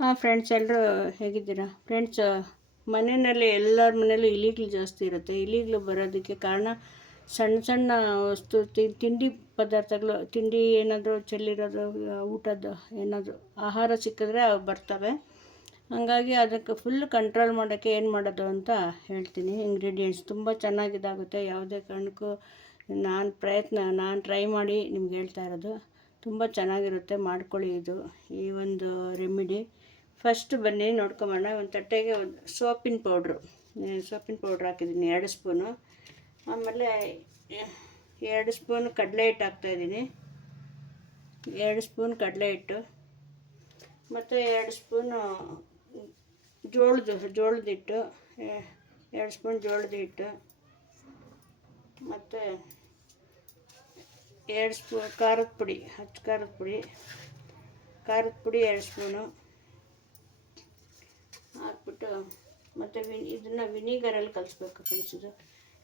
ಹಾಂ ಫ್ರೆಂಡ್ಸ್ ಎಲ್ಲರೂ ಹೇಗಿದ್ದೀರಾ? ಫ್ರೆಂಡ್ಸ್ ಮನೆಯಲ್ಲಿ ಎಲ್ಲರ ಮನೇಲೂ ಇಲಿಗಳು ಜಾಸ್ತಿ ಇರುತ್ತೆ. ಇಲಿಗಳು ಬರೋದಕ್ಕೆ ಕಾರಣ ಸಣ್ಣ ಸಣ್ಣ ವಸ್ತು ತಿಂಡಿ ಪದಾರ್ಥಗಳು, ತಿಂಡಿ ಏನಾದರೂ ಚೆಲ್ಲಿರೋದು, ಊಟದ್ದು ಏನಾದರೂ ಆಹಾರ ಸಿಕ್ಕಿದ್ರೆ ಅವು ಬರ್ತವೆ. ಹಾಗಾಗಿ ಅದಕ್ಕೆ ಫುಲ್ ಕಂಟ್ರೋಲ್ ಮಾಡೋಕ್ಕೆ ಏನು ಮಾಡೋದು ಅಂತ ಹೇಳ್ತೀನಿ. ಇಂಗ್ರೀಡಿಯೆಂಟ್ಸ್ ತುಂಬ ಚೆನ್ನಾಗಿದಾಗುತ್ತೆ. ಯಾವುದೇ ಕಾರಣಕ್ಕೂ ನಾನು ಪ್ರಯತ್ನ, ನಾನು ಟ್ರೈ ಮಾಡಿ ನಿಮ್ಗೆ ಹೇಳ್ತಾ ಇರೋದು. ತುಂಬ ಚೆನ್ನಾಗಿರುತ್ತೆ. ಮಾಡ್ಕೊಳ್ಳಿ ಇದು. ಈ ಒಂದು ರೆಮಿಡಿ ಫಸ್ಟ್ ಬನ್ನಿ ನೋಡ್ಕೊಂಬೋಣ ಒಂದು ತಟ್ಟೆಗೆ ಒಂದು ಸೋಪಿನ ಪೌಡ್ರು ಸೋಪಿನ ಪೌಡ್ರ್ ಹಾಕಿದ್ದೀನಿ. ಎರಡು ಸ್ಪೂನು ಆಮೇಲೆ, ಎರಡು ಸ್ಪೂನ್ ಕಡಲೆ ಹಿಟ್ಟು ಹಾಕ್ತಾಯಿದ್ದೀನಿ ಎರಡು ಸ್ಪೂನ್ ಕಡಲೆ ಹಿಟ್ಟು. ಮತ್ತು ಎರಡು ಸ್ಪೂನು ಜೋಳದ ಜೋಳದ ಹಿಟ್ಟು. ಎರಡು ಸ್ಪೂನ್ ಜೋಳದ ಹಿಟ್ಟು. ಮತ್ತು ಎರಡು ಸ್ಪೂನ್ ಖಾರದ ಪುಡಿ, ಹಚ್ಚ ಖಾರದ ಪುಡಿ. ಖಾರದ ಪುಡಿ ಎರಡು ಸ್ಪೂನು ಹಾಕ್ಬಿಟ್ಟು, ಮತ್ತು ವಿನ್, ಇದನ್ನು ವಿನಿಗರಲ್ಲಿ ಕಲಿಸ್ಬೇಕು ಫ್ರೆಂಡ್ಸ್ ಇದು.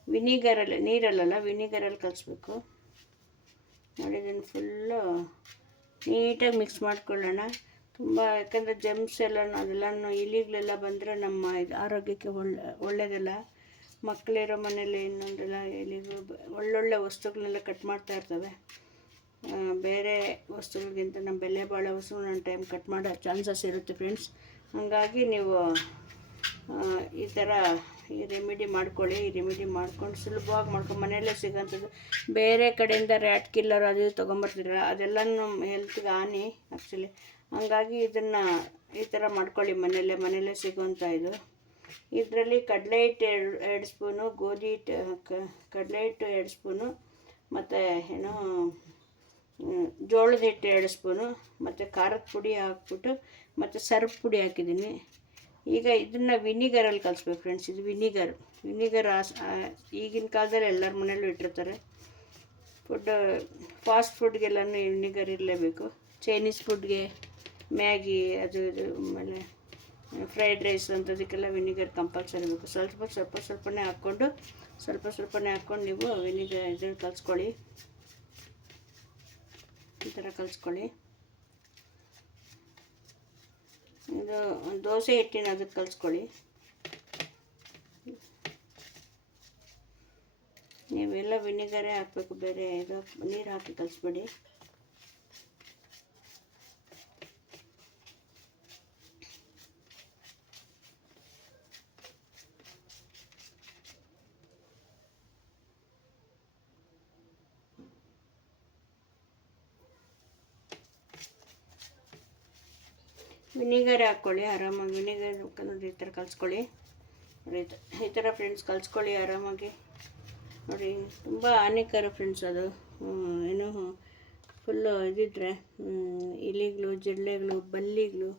ವಿನಿಗರಲ್ಲಿ, ನೀರಲ್ಲಲ್ಲ, ವಿನಿಗರಲ್ಲಿ ಕಲಿಸ್ಬೇಕು. ನೋಡಿ, ಇದನ್ನು ಫುಲ್ಲು ನೀಟಾಗಿ ಮಿಕ್ಸ್ ಮಾಡ್ಕೊಳ್ಳೋಣ. ತುಂಬ, ಯಾಕಂದರೆ ಜಮ್ಸ್ ಎಲ್ಲ ಅದೆಲ್ಲನೂ ಇಲಿಗಳೆಲ್ಲ ಬಂದರೆ ನಮ್ಮ ಇದು ಆರೋಗ್ಯಕ್ಕೆ ಒಳ್ಳೆ ಒಳ್ಳೆಯದಲ್ಲ ಮಕ್ಕಳಿರೋ ಮನೇಲಿ ಇನ್ನೊಂದೆಲ್ಲ ಇಲಿಗಳು ಒಳ್ಳೊಳ್ಳೆ ವಸ್ತುಗಳನ್ನೆಲ್ಲ ಕಟ್ ಮಾಡ್ತಾ ಇರ್ತವೆ. ಬೇರೆ ವಸ್ತುಗಳಿಗಿಂತ ನಮ್ಮ ಬೆಲೆ ಬಾಳೆ ವಸ್ತು ನನ್ನ ಟೈಮ್ ಕಟ್ ಮಾಡೋ ಚಾನ್ಸಸ್ ಇರುತ್ತೆ ಫ್ರೆಂಡ್ಸ್ ಹಾಗಾಗಿ ನೀವು ಈ ಥರ ಈ ರೆಮಿಡಿ ಮಾಡ್ಕೊಳ್ಳಿ. ಈ ರೆಮಿಡಿ ಮಾಡ್ಕೊಂಡು ಸುಲಭವಾಗಿ ಮಾಡ್ಕೊಂಡು ಮನೆಯಲ್ಲೇ ಸಿಗೋಂಥದ್ದು ಬೇರೆ ಕಡೆಯಿಂದ ರ್ಯಾಟ್ ಕಿಲ್ಲರ್ ಅದು ತೊಗೊಂಬರ್ತಿದ್ರ ಅದೆಲ್ಲನೂ ಹೆಲ್ತ್ಗೆ ಹಾನಿ ಆ್ಯಕ್ಚುಲಿ ಹಂಗಾಗಿ ಇದನ್ನು ಈ ಥರ ಮಾಡ್ಕೊಳ್ಳಿ ಮನೆಯಲ್ಲೇ ಮನೆಯಲ್ಲೇ ಸಿಗೋಂಥ ಇದು. ಇದರಲ್ಲಿ ಕಡಲೆ ಹಿಟ್ಟು ಎರಡು ಎರಡು ಸ್ಪೂನು ಗೋಧಿ ಹಿಟ್ಟು ಕಡಲೆ ಹಿಟ್ಟು ಎರಡು ಸ್ಪೂನು ಮತ್ತು ಏನು ಜೋಳದ ಹಿಟ್ಟು ಎರಡು ಸ್ಪೂನು, ಮತ್ತು ಖಾರದ ಪುಡಿ ಹಾಕ್ಬಿಟ್ಟು, ಮತ್ತು ಸರ್ಫ್ ಪುಡಿ ಹಾಕಿದ್ದೀನಿ. ಈಗ ಇದನ್ನು ವಿನಿಗರಲ್ಲಿ ಕಲಿಸ್ಬೇಕು ಫ್ರೆಂಡ್ಸ್ ಇದು ವಿನಿಗರ್ ವಿನಿಗರ್ ಆಸ್- ಈಗಿನ ಕಾಲದಲ್ಲಿ ಎಲ್ಲರ ಮನೆಯಲ್ಲೂ ಇಟ್ಟಿರ್ತಾರೆ. ಫುಡ್ ಫಾಸ್ಟ್ ಫುಡ್ಗೆಲ್ಲನೂ ವಿನಿಗರ್ ಇರಲೇಬೇಕು. ಚೈನೀಸ್ ಫುಡ್ಗೆ ಮ್ಯಾಗಿ, ಅದು ಇದು, ಆಮೇಲೆ ಫ್ರೈಡ್ ರೈಸ್ ಅಂಥದಕ್ಕೆಲ್ಲ ವಿನಿಗರ್ ಕಂಪಲ್ಸರಿ ಬೇಕು. ಸ್ವಲ್ಪ ಸ್ವಲ್ಪ ಸ್ವಲ್ಪನೇ ಹಾಕ್ಕೊಂಡು, ಸ್ವಲ್ಪ ಸ್ವಲ್ಪನೇ ಹಾಕ್ಕೊಂಡು ನೀವು ವಿನಿಗರ್ ಇದನ್ನು ಕಲಿಸ್ಕೊಳ್ಳಿ. ಈ ಥರ ಕಲಿಸ್ಕೊಳ್ಳಿ. ಇದು ದೋಸೆ ಹಿಟ್ಟಿನ ಅದಕ್ಕೆ ಕಲಿಸ್ಕೊಳ್ಳಿ. ನೀವೆಲ್ಲ ವಿನಿಗರೇ ಹಾಕಬೇಕು, ಬೇರೆ ಇದು ನೀರು ಹಾಕಿ ಕಲಿಸ್ಬೇಡಿ. ವಿನಿಗರ್ ಹಾಕ್ಕೊಳ್ಳಿ, ಆರಾಮಾಗಿ ವಿನಿಗರ್ ನೋಡಿ ಈ ಥರ ಕಲಿಸ್ಕೊಳ್ಳಿ. ನೋಡಿ, ಈ ಥರ ಫ್ರೆಂಡ್ಸ್ ಕಲಿಸ್ಕೊಳ್ಳಿ ಆರಾಮಾಗಿ. ನೋಡಿ, ತುಂಬ ಹಾನಿಕರ ಫ್ರೆಂಡ್ಸ್ ಅದು. ಏನು ಫುಲ್ಲು ಇದಿದ್ರೆ ಇಲಿಗಳು ಜಿರಳೆಗಳು ಬಲ್ಲಿಗಳು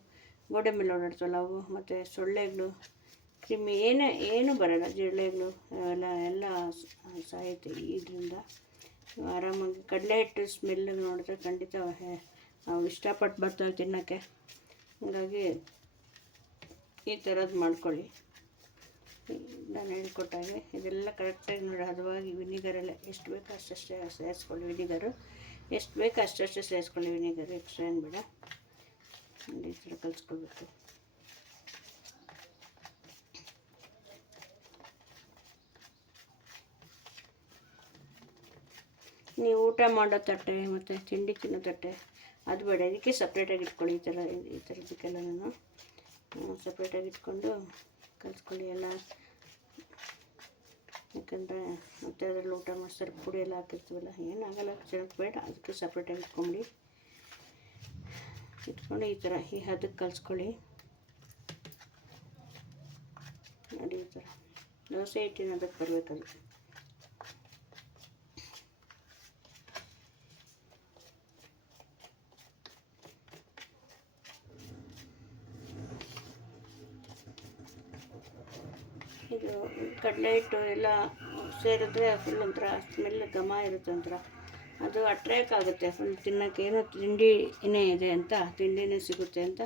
ಗೋಡೆ ಮೇಲೆ ಓಡಾಡ್ತವಲ್ಲ ಅವು, ಮತ್ತು ಸೊಳ್ಳೆಗಳು ಕ್ರಿಮಿ, ಏನೇ, ಏನೂ ಬರೋಲ್ಲ ಜಿರಳೆಗಳು ಎಲ್ಲ ಎಲ್ಲ ಸಾಯುತ್ತೆ ಇದರಿಂದ. ಆರಾಮಾಗಿ ಕಡಲೆ ಹಿಟ್ಟು ಸ್ಮೆಲ್ ನೋಡಿದ್ರೆ ಖಂಡಿತ ನಾವು ಇಷ್ಟಪಟ್ಟು ಬರ್ತಾವೆ ತಿನ್ನೋಕ್ಕೆ. ಹಾಗಾಗಿ ಈ ಥರದ್ದು ಮಾಡ್ಕೊಳ್ಳಿ. ನಾನು ಹೇಳ್ಕೊಟ್ಟಾಗೆ ಇದೆಲ್ಲ ಕರೆಕ್ಟಾಗಿ ನೋಡಿ, ಹದವಾಗಿ ವಿನಿಗರೆಲ್ಲ ಎಷ್ಟು ಬೇಕು ಅಷ್ಟಷ್ಟೇ ಸೇರಿಸ್ಕೊಳ್ಳಿ ವಿನಿಗರು. ಎಷ್ಟು ಬೇಕು ಅಷ್ಟಷ್ಟೇ ಸೇರಿಸ್ಕೊಳ್ಳಿ ವಿನಿಗರು, ಎಕ್ಸ್ಟ್ರಾ ಏನು ಬೇಡ. ಈ ಥರ ಕಲಿಸ್ಕೊಳ್ಬೇಕು. ನೀವು ಊಟ ಮಾಡೋ ತಟ್ಟೆ, ಮತ್ತು ತಿಂಡಿ ತಿನ್ನೋ ತಟ್ಟೆ ಅದು ಬೇಡ. ಇದಕ್ಕೆ ಸಪ್ರೇಟಾಗಿ ಇಟ್ಕೊಳ್ಳಿ ಈ ಥರ, ಈ ಥರದಕ್ಕೆಲ್ಲ ನಾನು ಸಪ್ರೇಟಾಗಿ ಇಟ್ಕೊಂಡು ಕಲಿಸ್ಕೊಳ್ಳಿ ಎಲ್ಲ. ಯಾಕಂದರೆ ಮತ್ತೆ ಅದರಲ್ಲಿ ಊಟ ಮಾಡಿಸ್ತಾರೆ ಪುಡಿ ಎಲ್ಲ ಹಾಕಿರ್ತೀವಲ್ಲ, ಏನಾಗಲ್ಲ ಚೆನ್ನಾಗಿ ಬೇಡ. ಅದಕ್ಕೆ ಸಪ್ರೇಟಾಗಿ ಇಟ್ಕೊಂಬಿಡಿ. ಇಟ್ಕೊಂಡು ಈ ಥರ, ಈ ಹದಕ್ಕೆ ಕಲಿಸ್ಕೊಳ್ಳಿ ನೋಡಿ ಈ ಥರ. ದೋಸೆ ಹಿಟ್ಟಿನ ಅದಕ್ಕೆ ಬರಬೇಕದು ಇದು ಕಡಲೆ ಹಿಟ್ಟು ಎಲ್ಲ ಸೇರಿದ್ರೆ ಫುಲ್ ಒಂಥರ ಸ್ಮೆಲ್ ಘಮ ಇರುತ್ತೆ ಒಂಥರ. ಅದು ಅಟ್ರ್ಯಾಕ್ ಆಗುತ್ತೆ ಫುಲ್ ತಿನ್ನೋಕ್ಕೆ. ಏನೋ ತಿಂಡಿನೇ ಇದೆ ಅಂತ, ತಿಂಡಿನೇ ಸಿಗುತ್ತೆ ಅಂತ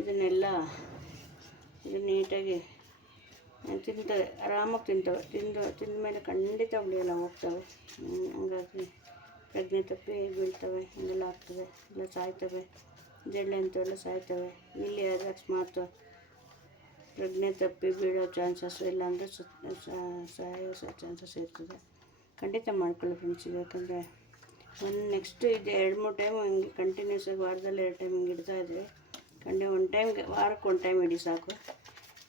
ಇದನ್ನೆಲ್ಲ ಇದು ನೀಟಾಗಿ ತಿಂತವೆ ಆರಾಮಾಗಿ ತಿಂತವೆ. ತಿಂದು ತಿಂದ ಮೇಲೆ ಖಂಡಿತ ಉಳಿಯಲ್ಲ, ಹೋಗ್ತವೆ. ಹಂಗಾಗಿ ಪ್ರಜ್ಞೆ ತಪ್ಪಿ ಬೀಳ್ತವೆ, ಹಂಗೆಲ್ಲ ಆಗ್ತವೆ ಎಲ್ಲ ಸಾಯ್ತವೆ. ಜಳ್ಳೆ ಅಂತೆಲ್ಲ ಸಾಯ್ತವೆ. ಇಲ್ಲಿ ಅಕಸ್ಮಾತ್ ಪ್ರಜ್ಞೆ ತಪ್ಪಿ ಬೀಳೋ ಚಾನ್ಸಸ್ ಇಲ್ಲ ಅಂದರೆ ಸಾಯೋ ಚಾನ್ಸಸ್ ಇರ್ತದೆ. ಖಂಡಿತ ಮಾಡ್ಕೊಳ್ಳಿ ಫ್ರೆಂಡ್ಸ್ ಯಾಕಂದರೆ ಒಂದು ನೆಕ್ಸ್ಟ್ ಇದು ಎರಡು ಮೂರು ಟೈಮ್ ಹಂಗೆ ಕಂಟಿನ್ಯೂಸ್ ಆಗಿ ವಾರದಲ್ಲಿ ಎರಡು ಟೈಮ್ ಹಿಂಗೆ ಇಡ್ತಾ ಇದ್ದರೆ ಖಂಡಿ ಒಂದು ಟೈಮ್ಗೆ ವಾರಕ್ಕೆ ಒಂದು ಟೈಮ್ ಇಡಿ ಸಾಕು.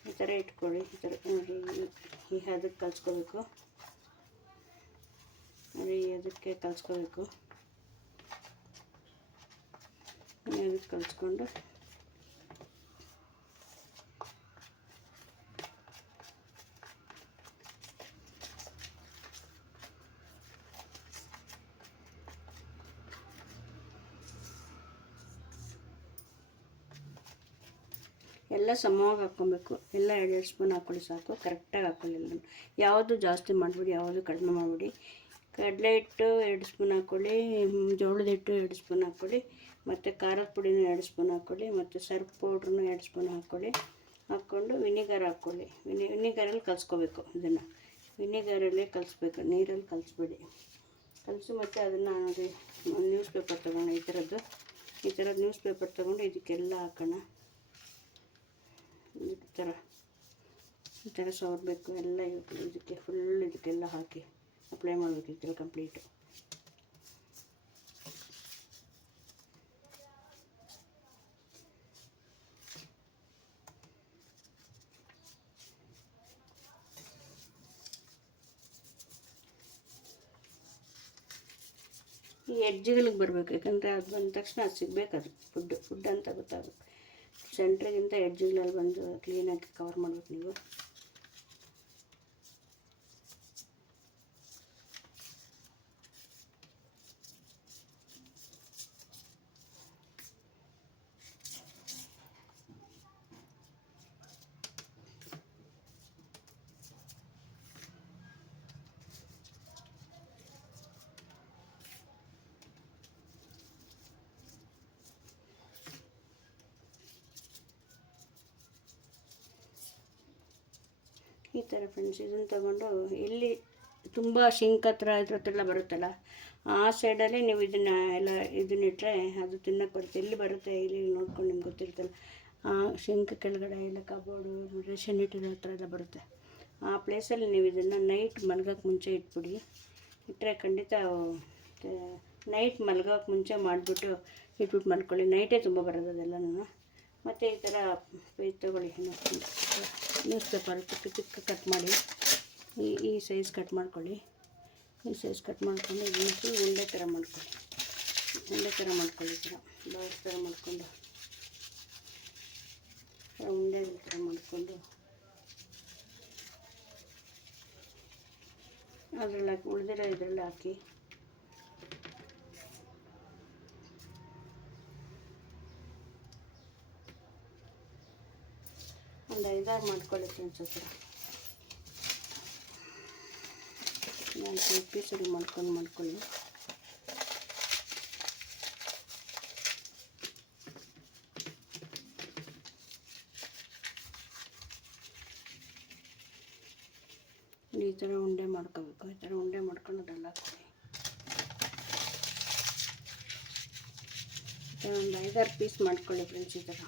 ಈ ಥರ ಇಟ್ಕೊಳ್ಳಿ, ಈ ಥರ ಈ- ಅದಕ್ಕೆ ಕಲ್ಸ್ಕೋಬೇಕು. ಅದಕ್ಕೆ ಕಲ್ಸ್ಕೋಬೇಕು. ಅದಕ್ಕೆ ಕಲಿಸ್ಕೊಂಡು ಎಲ್ಲ ಸಮವಾಗಿ ಹಾಕ್ಕೊಬೇಕು. ಎಲ್ಲ ಎರಡು ಎರಡು ಸ್ಪೂನ್ ಹಾಕ್ಕೊಳ್ಳಿ ಸಾಕು. ಕರೆಕ್ಟಾಗಿ ಹಾಕ್ಕೊಳ್ಳಿ ಎಲ್ಲ ಯಾವುದು ಜಾಸ್ತಿ ಮಾಡಿಬಿಡಿ, ಯಾವುದು ಕಡಿಮೆ ಮಾಡಿಬಿಡಿ. ಕಡಲೆ ಹಿಟ್ಟು ಎರಡು ಸ್ಪೂನ್ ಹಾಕ್ಕೊಳ್ಳಿ, ಜೋಳದ ಹಿಟ್ಟು ಎರಡು ಸ್ಪೂನ್ ಹಾಕ್ಕೊಳ್ಳಿ, ಮತ್ತು ಖಾರದ ಪುಡಿನೂ ಎರಡು ಸ್ಪೂನ್ ಹಾಕ್ಕೊಳ್ಳಿ, ಮತ್ತು ಸರ್ಫ್ ಪೌಡ್ರನ್ನೂ ಎರಡು ಸ್ಪೂನ್ ಹಾಕ್ಕೊಳ್ಳಿ. ಹಾಕ್ಕೊಂಡು ವಿನಿಗರ್ ಹಾಕ್ಕೊಳ್ಳಿ. ವಿನಿ, ವಿನಿಗರಲ್ಲಿ ಕಲಿಸ್ಕೋಬೇಕು ಇದನ್ನು. ವಿನಿಗರಲ್ಲಿ ಕಲಿಸ್ಬೇಕು, ನೀರಲ್ಲಿ ಕಲಿಸ್ಬೇಡಿ. ಕಲಸಿ ಮತ್ತು ಅದನ್ನು ನ್ಯೂಸ್ ಪೇಪರ್ ತೊಗೊಂಡು ಈ ಥರದ್ದು. ಈ ಥರದ್ದು ನ್ಯೂಸ್ ಪೇಪರ್ ತೊಗೊಂಡು ಇದಕ್ಕೆಲ್ಲ ಹಾಕೋಣ. ಈ ಥರ ಈ ಥರ ಸವರಬೇಕು ಎಲ್ಲ ಇದಕ್ಕೆ- ಫುಲ್ ಇದಕ್ಕೆಲ್ಲ ಹಾಕಿ ಅಪ್ಲೈ ಮಾಡಬೇಕು ಇದೆಲ್ಲ ಕಂಪ್ಲೀಟು ಈ ಎಡ್ಜ್ಗಳಿಗೆ ಬರಬೇಕು, ಯಾಕಂದರೆ ಅದು ಬಂದ ತಕ್ಷಣ ಅದು ಸಿಗಬೇಕದು ಫುಡ್ ಫುಡ್ ಅಂತ ಗೊತ್ತಾಗುತ್ತೆ. ಸೆಂಟ್ರಿಗಿಂತ ಎಡ್ಜ್ಗಳಲ್ಲಿ ಬಂದು ಕ್ಲೀನಾಗಿ ಕವರ್ ಮಾಡ್ಬೇಕು ನೀವು. ಈ ಥರ ಫ್ರೆಂಡ್ಸ್ ಇದನ್ನು ತಗೊಂಡು ಎಲ್ಲಿ ತುಂಬ ಶಿಂಕ್ ಹತ್ರ, ಇದ್ರ ಹತ್ರ ಬರುತ್ತಲ್ಲ, ಆ ಸೈಡಲ್ಲಿ ನೀವು ಇದನ್ನು ಎಲ್ಲ ಇದನ್ನಿಟ್ಟರೆ ಅದು ತಿನ್ನಕ್ಕೆ ಬರುತ್ತೆ. ಎಲ್ಲಿ ಬರುತ್ತೆ ಇಲ್ಲಿ ನೋಡ್ಕೊಂಡು ನಿಮ್ಗೆ ಗೊತ್ತಿರ್ತಲ್ಲ. ಆ ಶಿಂಕ್ ಕೆಳಗಡೆ ಎಲ್ಲ ಕಬೋರ್ಡು ರೇಷನ್ ಇಟ್ಟಿರೋ ಹತ್ರ ಎಲ್ಲ ಬರುತ್ತೆ. ಆ ಪ್ಲೇಸಲ್ಲಿ ನೀವು ಇದನ್ನು ನೈಟ್ ಮಲ್ಗೋಕ್ಕೆ ಮುಂಚೆ ಇಟ್ಬಿಡಿ. ಇಟ್ಟರೆ ಖಂಡಿತ ನೈಟ್ ಮಲ್ಗೋಕ್ಕೆ ಮುಂಚೆ ಮಾಡಿಬಿಟ್ಟು ಇಟ್ಬಿಟ್ಟು ಮಲ್ಕೊಳ್ಳಿ. ನೈಟೇ ತುಂಬ ಬರೋದು ಅದೆಲ್ಲನೂ ಮತ್ತು ಈ ಥರ ತಗೊಳ್ಳಿ ನ್ಯೂಸ್ ಪೇಪರ್ ಚಿಕ್ಕ ಚಿಕ್ಕ ಕಟ್ ಮಾಡಿ, ಈ ಈ ಸೈಜ್ ಕಟ್ ಮಾಡ್ಕೊಳ್ಳಿ. ಈ ಸೈಜ್ ಕಟ್ ಮಾಡ್ಕೊಂಡು ಇನ್ನೂ ಉಂಡೆ ಥರ ಮಾಡ್ಕೊಳ್ಳಿ. ಉಂಡೆ ಥರ ಮಾಡ್ಕೊಳ್ಳಿ ಥರ. ಬ್ಲೌಸ್ ಥರ ಮಾಡ್ಕೊಂಡು. ಉಂಡೆ ಥರ ಮಾಡಿಕೊಂಡು. ಅದರಲ್ಲಿ ಹಾಕಿ, ಉಳಿದಿರೋ ಇದರಲ್ಲಿ ಹಾಕಿ. ಒಂದು ಐದಾರು ಮಾಡ್ಕೊಳ್ಳಿ ಫ್ರೆಂಡ್ಸ್ ಹತ್ರ ನಾಲ್ಕು ಪೀಸ್ ಮಾಡ್ಕೊಂಡು ಮಾಡ್ಕೊಳ್ಳಿ ಈ ಥರ ಉಂಡೆ ಮಾಡ್ಕೋಬೇಕು ಈ ಥರ ಉಂಡೆ ಮಾಡ್ಕೊಂಡು ಅದೆಲ್ಲ ಹಾಕ್ಕೊಳ್ಳಿ ಈ ಥರ ಒಂದು ಐದಾರು ಪೀಸ್ ಮಾಡ್ಕೊಳ್ಳಿ ಫ್ರೆಂಡ್ಸ್ ಈ ಥರ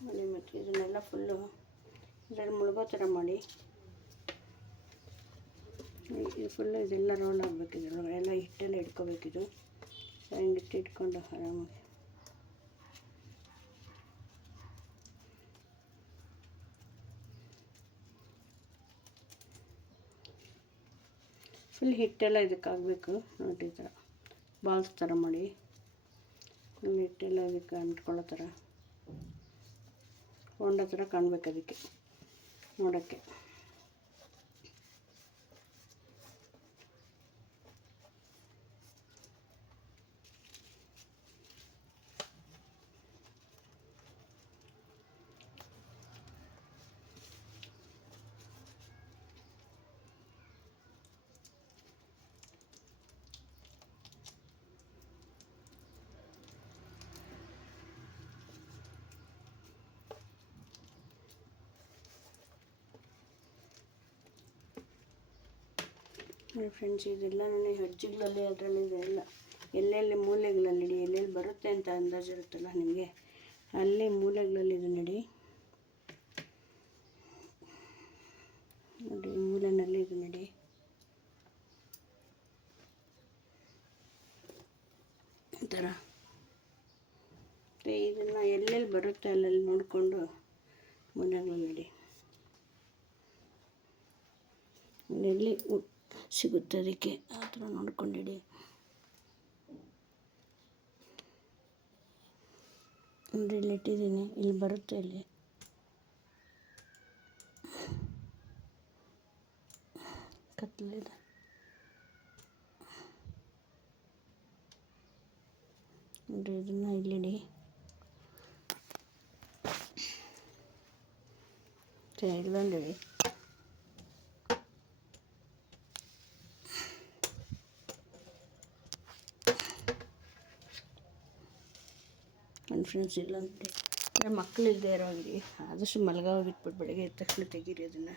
ಮಾಡಿ ಮತ್ತು ಇದನ್ನೆಲ್ಲ ಫುಲ್ಲು ಇದರಲ್ಲಿ ಮುಳುಗೋ ಥರ ಮಾಡಿ. ಫುಲ್ಲು ಇದೆಲ್ಲ ರೋಲ್ ಆಗಬೇಕು ಇದ್ರೊಳಗಡೆ ಎಲ್ಲ ಹಿಟ್ಟೆಲ್ಲ ಇಟ್ಕೋಬೇಕಿದು ಹಿಂಗಿಟ್ಟು ಇಟ್ಕೊಂಡು ಆರಾಮಾಗಿ. ಫುಲ್ ಹಿಟ್ಟೆಲ್ಲ ಇದಕ್ಕೆ ಆಗಬೇಕು ನೋಡಿ ಈ ಥರ. ಬಾಲ್ಸ್ ಥರ ಮಾಡಿ. ಫುಲ್ ಹಿಟ್ಟೆಲ್ಲ ಇದಕ್ಕೆ ಅಂಟ್ಕೊಳ್ಳೋ ಥರ. ಹೊಂಡ ಥರ ಕಾಣಬೇಕು ಅದಕ್ಕೆ ನೋಡೋಕ್ಕೆ. ನೋಡಿ ಫ್ರೆಂಡ್ಸ್ ಇದೆಲ್ಲ ನನಗೆ ಹೆಜ್ಜೆಗಳಲ್ಲಿ ಅದರಲ್ಲಿ ಇದೆಲ್ಲ ಎಲ್ಲೆಲ್ಲಿ ಮೂಲೆಗಳಲ್ಲಿ ಇಡಿ ಎಲ್ಲೆಲ್ಲಿ ಬರುತ್ತೆ ಅಂತ ಅಂದಾಜು ಇರುತ್ತಲ್ಲ ನಿಮಗೆ? ಅಲ್ಲಿ ಮೂಲೆಗಳಲ್ಲಿ ಇದು ನೋಡಿ. ನೋಡಿ, ಮೂಲೆನಲ್ಲಿ ಇದು ನೋಡಿ. ಈ ಥರ ಮತ್ತು ಇದನ್ನು ಎಲ್ಲೆಲ್ಲಿ ಬರುತ್ತೆ ಅಲ್ಲೆಲ್ಲಿ ನೋಡಿಕೊಂಡು ಮೂಲೆಗಳಲ್ಲಿ ನಡಿ. ಎಲ್ಲಿ ಉ- ಸಿಗುತ್ತೆ ಅದಕ್ಕೆ ಆ ಥರ ನೋಡ್ಕೊಂಡಿಡಿ ಅಂದರೆ ಇಲ್ಲಿ ಇಟ್ಟಿದ್ದೀನಿ, ಇಲ್ಲಿ ಬರುತ್ತೆ ಇಲ್ಲಿ. ಕತ್ಲಿದೆ ನೋಡಿ ಇದನ್ನು ಇಲ್ಲಿಡಿ ಸರಿ ಇಲ್ಲೊಂದಿಡಿ ಫ್ರೆಂಡ್ಸ್ ಇಲ್ಲ ಅಂದರೆ ಮಕ್ಕಳು ಇಲ್ಲದೆ ಇರೋಂಗೆ ಆದಷ್ಟು ಮಲಗೋವಾಗ ಇಟ್ಬಿಟ್ಟು ಬೆಳಗ್ಗೆ ಎದ್ದ ತಕ್ಷಣ ತೆಗೀರಿ ಅದನ್ನು.